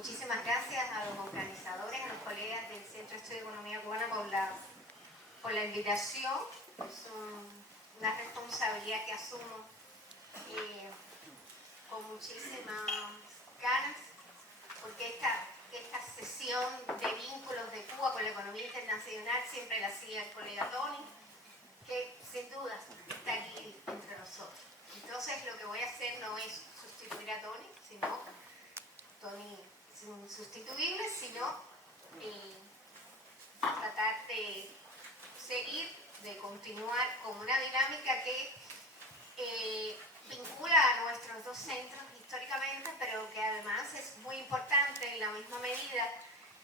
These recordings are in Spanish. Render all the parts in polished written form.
muchísimas gracias a los organizadores, a los colegas del Centro de Estudio de Economía Cubana por la invitación. Es una responsabilidad que asumo con muchísimas ganas, porque esta sesión de vínculos de Cuba con la economía internacional siempre la hacía el colega Tony, que sin duda está aquí entre nosotros. Entonces lo que voy a hacer no es sustituir a Tony, Tony es insustituible, sino tratar de seguir, de continuar con una dinámica que vincula a nuestros dos centros históricamente, pero que además es muy importante en la misma medida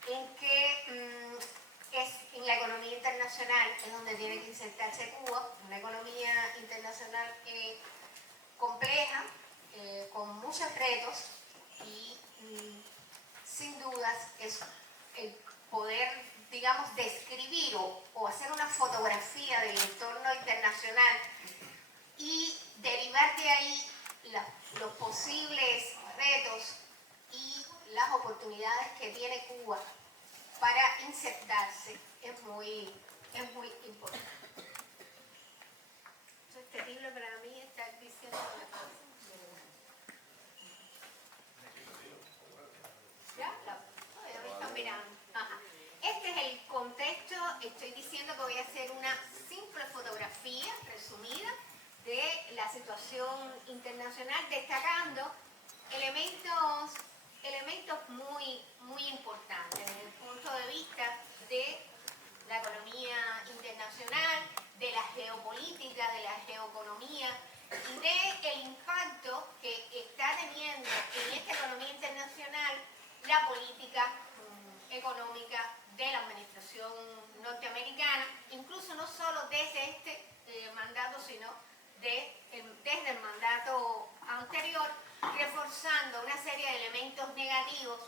en que es en la economía internacional es donde tiene que insertarse Cuba, una economía internacional compleja, con muchos retos y sin dudas es el poder, digamos, describir o hacer una fotografía del entorno internacional y derivar de ahí los posibles retos y las oportunidades que tiene Cuba para insertarse es muy importante. Eso es terrible para mí estar diciendo una cosa. ¿Ya? Me están mirando. Ajá. Este es el contexto. Estoy diciendo que voy a hacer una simple fotografía resumida de la situación internacional, destacando elementos muy importantes desde el punto de vista de la economía internacional, de la geopolítica, de la geoeconomía y del impacto que está teniendo en esta economía internacional la política económica de la administración norteamericana, incluso no solo desde este mandato, sino desde el mandato anterior, reforzando una serie de elementos negativos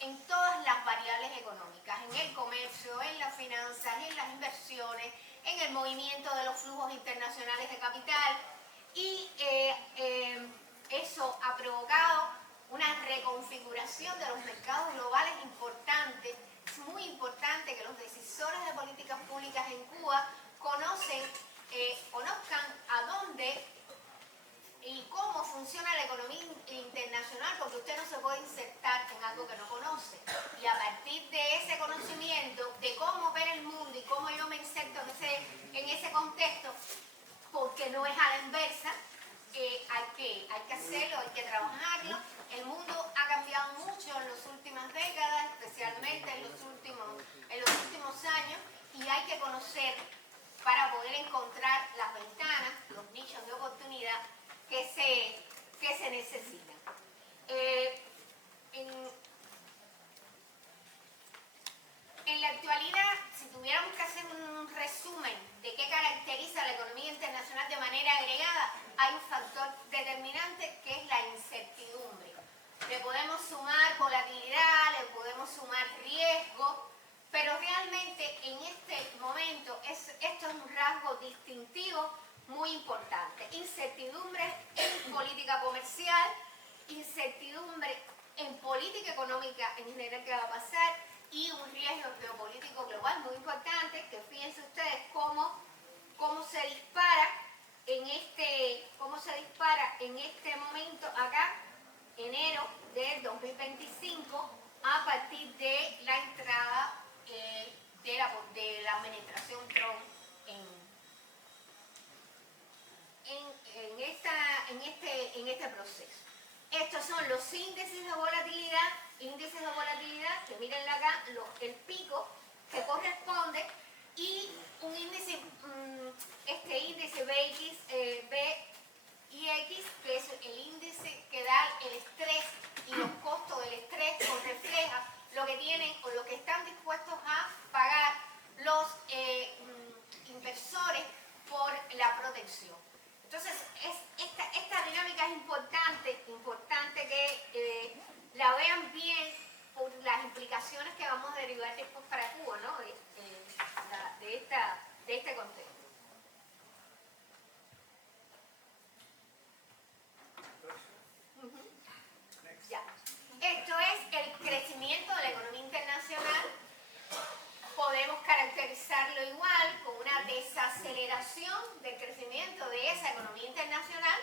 en todas las variables económicas, en el comercio, en las finanzas, en las inversiones, en el movimiento de los flujos internacionales de capital, y eso ha provocado una reconfiguración de los mercados globales importante. Es muy importante que los decisores de políticas públicas en Cuba conozcan a dónde y cómo funciona la economía internacional, porque usted no se puede insertar en algo que no conoce. Y a partir de ese conocimiento de cómo ver el mundo y cómo yo me inserto en ese contexto, porque no es a la inversa, hay que hacerlo, hay que trabajarlo. El mundo ha cambiado mucho en las últimas décadas, especialmente en los últimos años, y hay que conocer para poder encontrar las ventanas, los nichos de oportunidad que se necesitan. En la actualidad, si tuviéramos que hacer un resumen de qué caracteriza la economía internacional de manera agregada, hay un factor determinante que es la incertidumbre. Le podemos sumar volatilidad, le podemos sumar riesgo, pero realmente en este momento esto es un rasgo distintivo muy importante. Incertidumbre en política comercial, incertidumbre en política económica en general que va a pasar, y un riesgo geopolítico global muy importante, que fíjense ustedes cómo se dispara en este momento acá, enero del 2025, a partir de la entrada de la administración Trump en este proceso. Estos son los índices de volatilidad, que miren acá, el pico que corresponde, y un índice, este índice BIX, que es el índice que da el estrés y los costos del estrés, o refleja lo que tienen o lo que están dispuestos a pagar los inversores por la protección. Entonces, esta dinámica es importante que la vean bien por las implicaciones que vamos a derivar después para Cuba, ¿no? de este contexto. Ya. hacerlo igual, con una desaceleración del crecimiento de esa economía internacional.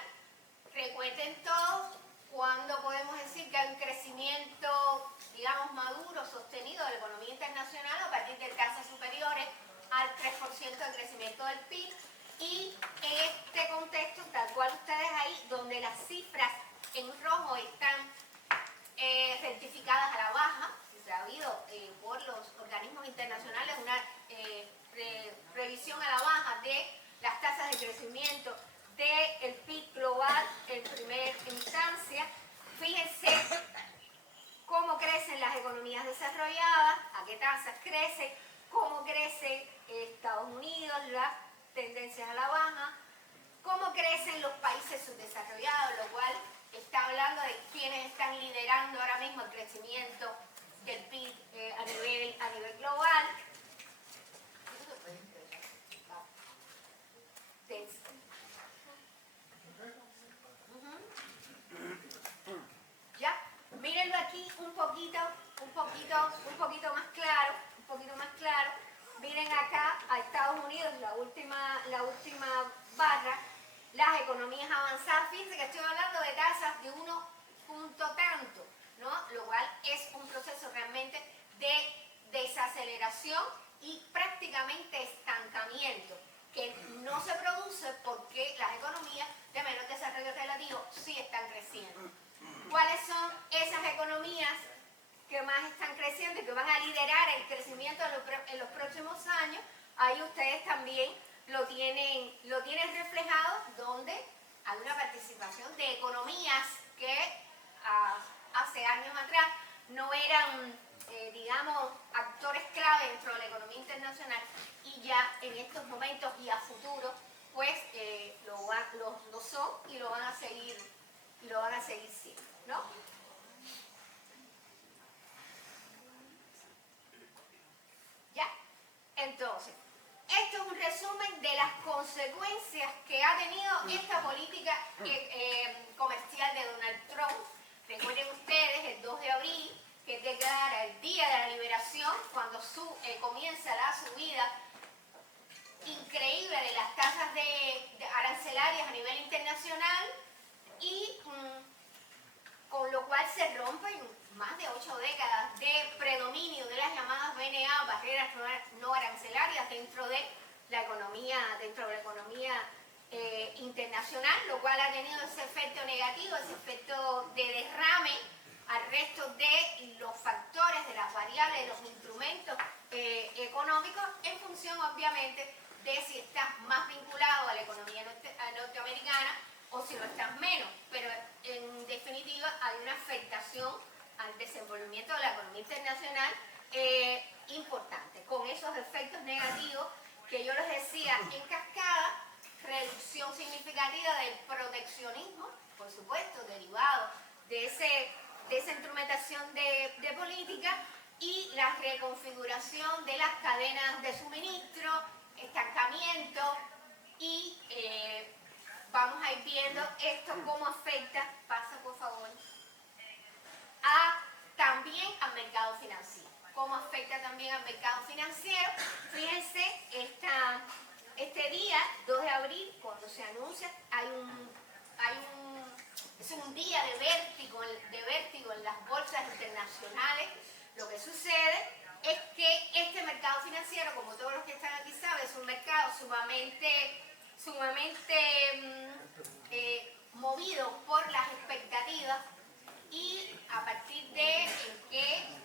Recuerden todos cuándo podemos decir que hay un crecimiento, digamos, maduro, sostenido de la economía internacional a partir de tasas superiores al 3% de crecimiento del PIB. Y en este contexto, tal cual ustedes ahí, donde las cifras en rojo están rectificadas a la baja, se ha habido por los organismos internacionales una revisión a la baja de las tasas de crecimiento del PIB global en primera instancia. Fíjense cómo crecen las economías desarrolladas, a qué tasas crecen, cómo crece Estados Unidos, las tendencias a la baja, cómo crecen los países subdesarrollados, lo cual está hablando de quienes están liderando ahora mismo el crecimiento del PIB a nivel global. Ya, mírenlo aquí un poquito más claro. Miren acá a Estados Unidos, la última barra, las economías avanzadas. Fíjense que estoy hablando de tasas de 1 punto tanto, ¿no? Lo cual es un proceso realmente de desaceleración y prácticamente estancamiento, que no se produce porque las economías de menor desarrollo relativo sí están creciendo. ¿Cuáles son esas economías que más están creciendo y que van a liderar el crecimiento en los próximos años? Ahí ustedes también lo tienen reflejado, donde hay una participación de economías que hace años atrás no eran, digamos, actores clave dentro de la economía internacional, y ya en estos momentos y a futuro, pues lo son y lo van a seguir siendo, ¿no? ¿Ya? Entonces, esto es un resumen de las consecuencias que ha tenido esta política comercial de Donald Trump. Recuerden ustedes el 2 de abril, que declara el Día de la Liberación, cuando comienza la subida increíble de las tasas de arancelarias a nivel internacional, y con lo cual se rompen más de 8 décadas de predominio de las llamadas BNA, barreras no arancelarias, dentro de la economía internacional, lo cual ha tenido ese efecto negativo, ese efecto de derrame al resto de los factores, de las variables, de los instrumentos económicos, en función obviamente de si estás más vinculado a la economía norteamericana o si lo estás menos. Pero en definitiva hay una afectación al desenvolvimiento de la economía internacional importante, con esos efectos negativos que yo les decía en cascada: reducción significativa del proteccionismo, por supuesto, derivado de esa instrumentación de política, y la reconfiguración de las cadenas de suministro, estancamiento, y vamos a ir viendo esto cómo afecta, pasa por favor, también al mercado financiero. Cómo afecta también al mercado financiero. Fíjense, este día, 2 de abril, cuando se anuncia, es un día de vértigo en las bolsas internacionales. Lo que sucede es que este mercado financiero, como todos los que están aquí saben, es un mercado sumamente movido por las expectativas, y a partir de que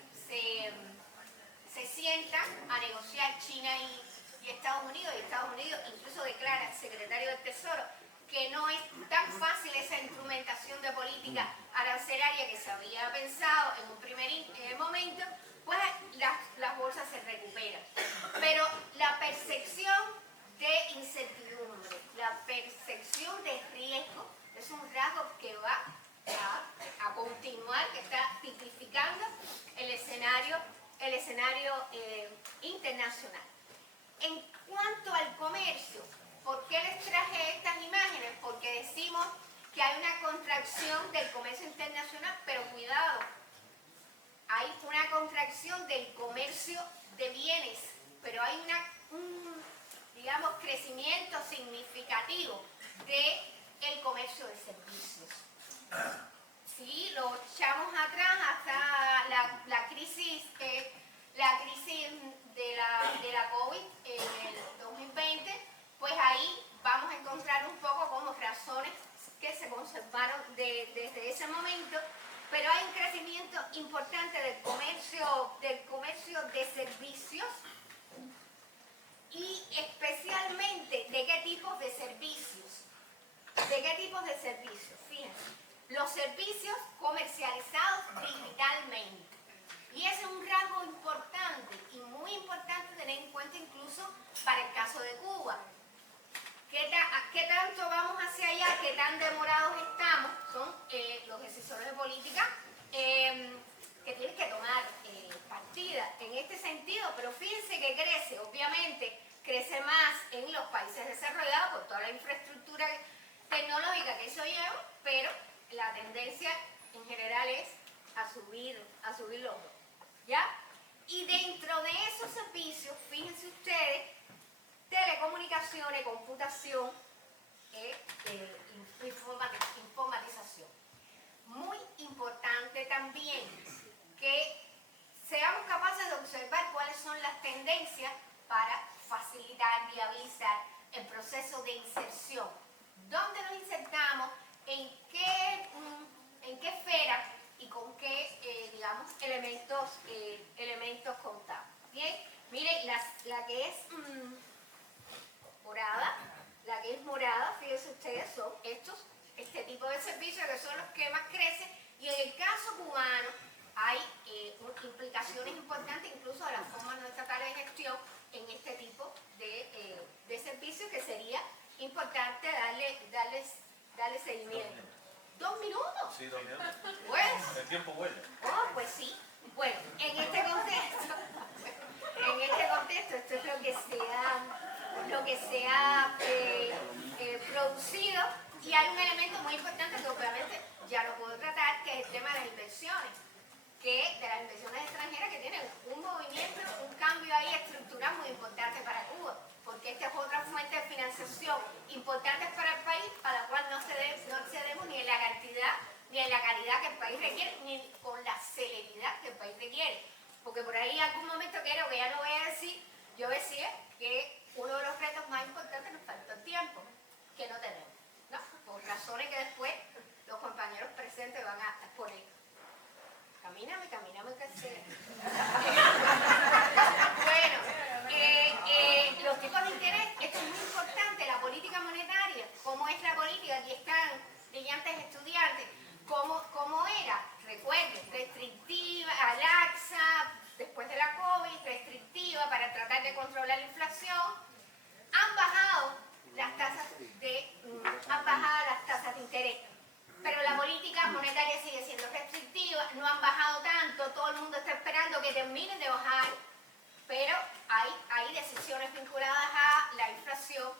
se sientan a negociar China y Estados Unidos, y Estados Unidos incluso declara el secretario del Tesoro que no es tan fácil esa instrumentación de política arancelaria que se había pensado en un primer momento, pues las bolsas se recuperan. Pero la percepción de incertidumbre, la percepción de riesgo, es un rasgo que va a continuar, que está tipificando el escenario internacional. En cuanto al comercio, ¿por qué les traje estas imágenes? Porque decimos que hay una contracción del comercio internacional, pero cuidado, hay una contracción del comercio de bienes pero hay un, digamos, crecimiento significativo del comercio de servicios. Si lo echamos atrás hasta la crisis de la COVID en el 2020, pues ahí vamos a encontrar un poco como razones que se conservaron desde ese momento, pero hay un crecimiento importante del comercio de servicios, y especialmente de qué tipos de servicios. ¿De qué tipos de servicios? Fíjense, los servicios comercializados digitalmente. Y ese es un rasgo importante y muy importante tener en cuenta incluso para el caso de Cuba. ¿Qué tanto vamos hacia allá? ¿Qué tan demorados estamos? Son los decisores de política que tienen que tomar partida en este sentido, pero fíjense que crece, obviamente, crece más en los países desarrollados por toda la infraestructura tecnológica que eso lleva, pero la tendencia en general es a subir los dos, ¿ya? Y dentro de esos servicios, fíjense ustedes, telecomunicaciones, computación, informatización. Muy importante también que seamos capaces de observar cuáles son las tendencias para facilitar, viabilizar el proceso de inserción. ¿Dónde nos insertamos? ¿En qué esfera? Y con qué, digamos, elementos contamos. Bien, miren, la que es morada, fíjense ustedes, son este tipo de servicios que son los que más crecen, y en el caso cubano hay implicaciones importantes incluso de las formas no estatales de gestión en este tipo de servicios, que sería importante darle seguimiento. 2 minutos. Sí, 2 minutos. Pues, El tiempo vuela. oh, pues sí. Bueno, en este contexto, esto es lo que se ha producido, y hay un elemento muy importante que obviamente ya lo puedo tratar, que es el tema de las inversiones, de las inversiones extranjeras, que tienen un movimiento, un cambio ahí estructural muy importante para Cuba, porque esta es otra fuente de financiación importante para el país, para la cual no accedemos ni en la cantidad ni en la calidad que el país requiere, ni con la celeridad que el país requiere. Porque por ahí en algún momento, creo que ya no voy a decir, yo decía que uno de los retos más importantes nos faltó el tiempo, que no tenemos, ¿no? Por razones que después los compañeros presentes van a exponer. Camíname, que se... Bueno, los tipos de interés, esto es muy importante, la política monetaria, cómo es la política, aquí están brillantes estudiantes, cómo era, recuerden, restrictiva, laxa, después de la COVID, restrictiva para tratar de controlar la inflación. Han bajado las tasas de interés, pero la política monetaria sigue siendo restrictiva, no han bajado tanto, todo el mundo está esperando que terminen de bajar, pero hay decisiones vinculadas a la inflación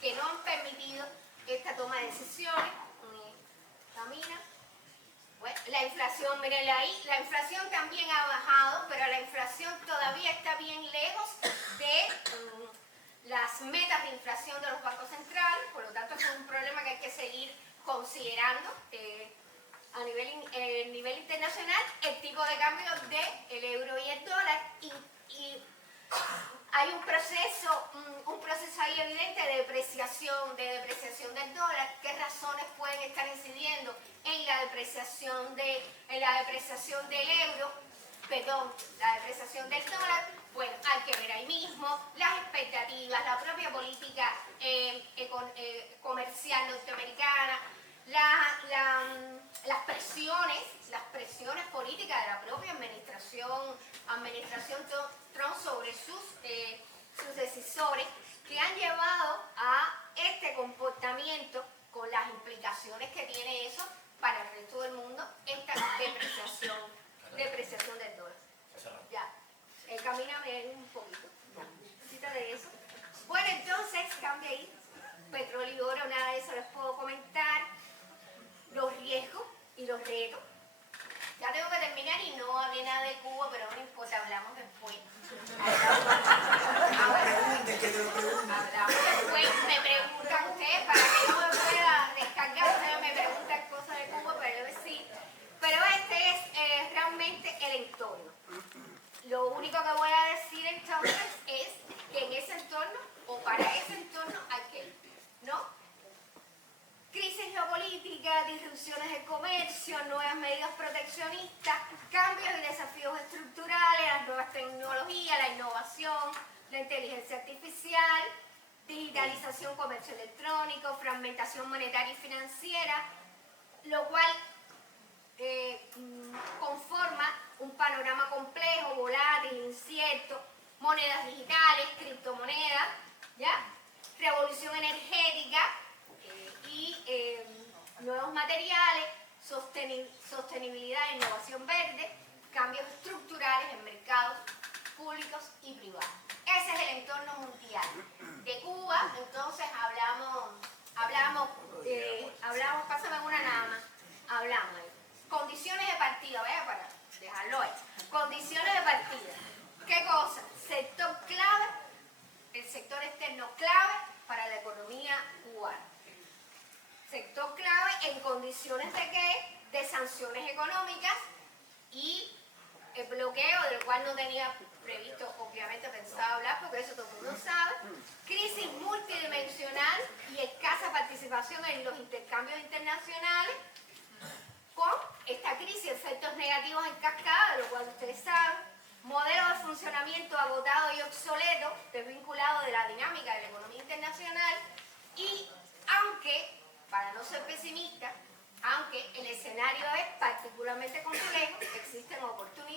que no han permitido esta toma de decisiones. Camina. Bueno, la inflación, mírenla ahí, la inflación también ha bajado, pero la inflación todavía está bien lejos de las metas de inflación de los bancos centrales, por lo tanto es un problema que hay que seguir considerando a nivel internacional, el tipo de cambio del euro y el dólar, y hay un proceso ahí evidente de depreciación del dólar. ¿Qué razones pueden estar incidiendo en la depreciación del euro? Perdón, la depreciación del dólar. Bueno, hay que ver ahí mismo las expectativas, la propia política comercial norteamericana, las presiones políticas de la propia administración Trump sobre sus decisores, que han llevado a este comportamiento, con las implicaciones que tiene eso para el resto del mundo, esta depreciación del dólar. Ya, camíname un poquito, necesita de eso. Bueno, entonces, cambia ahí, petróleo y oro, nada de eso les puedo comentar. Los riesgos y los retos. Ya tengo que terminar y no hablé nada de Cuba, pero no importa, hablamos después. decir entonces es que en ese entorno, o para ese entorno, hay que ir, ¿no? Crisis geopolítica, disrupciones del comercio, nuevas medidas proteccionistas, cambios y desafíos estructurales, las nuevas tecnologías, la innovación, la inteligencia artificial, digitalización, comercio electrónico, fragmentación monetaria y financiera, lo cual conforma un panorama complejo, volátil, incierto, monedas digitales, criptomonedas, ¿ya? Revolución energética y nuevos materiales, sostenibilidad e innovación verde, cambios estructurales en mercados públicos y privados. Ese es el entorno mundial. De Cuba, entonces hablamos, pásame una nada más, hablamos ahí. Condiciones de partida, vaya para dejarlo ahí. Condiciones de partida. ¿Qué cosa? Sector clave, el sector externo clave para la economía cubana. Sector clave en condiciones de ¿qué? De sanciones económicas y el bloqueo, del cual no tenía previsto, obviamente pensaba hablar, porque eso todo el mundo sabe. Crisis multidimensional y escasa participación en los intercambios internacionales. Con esta crisis, efectos negativos en cascada, de lo cual ustedes saben, modelo de funcionamiento agotado y obsoleto, desvinculado de la dinámica de la economía internacional, y aunque, para no ser pesimista, aunque el escenario es particularmente complejo, existen oportunidades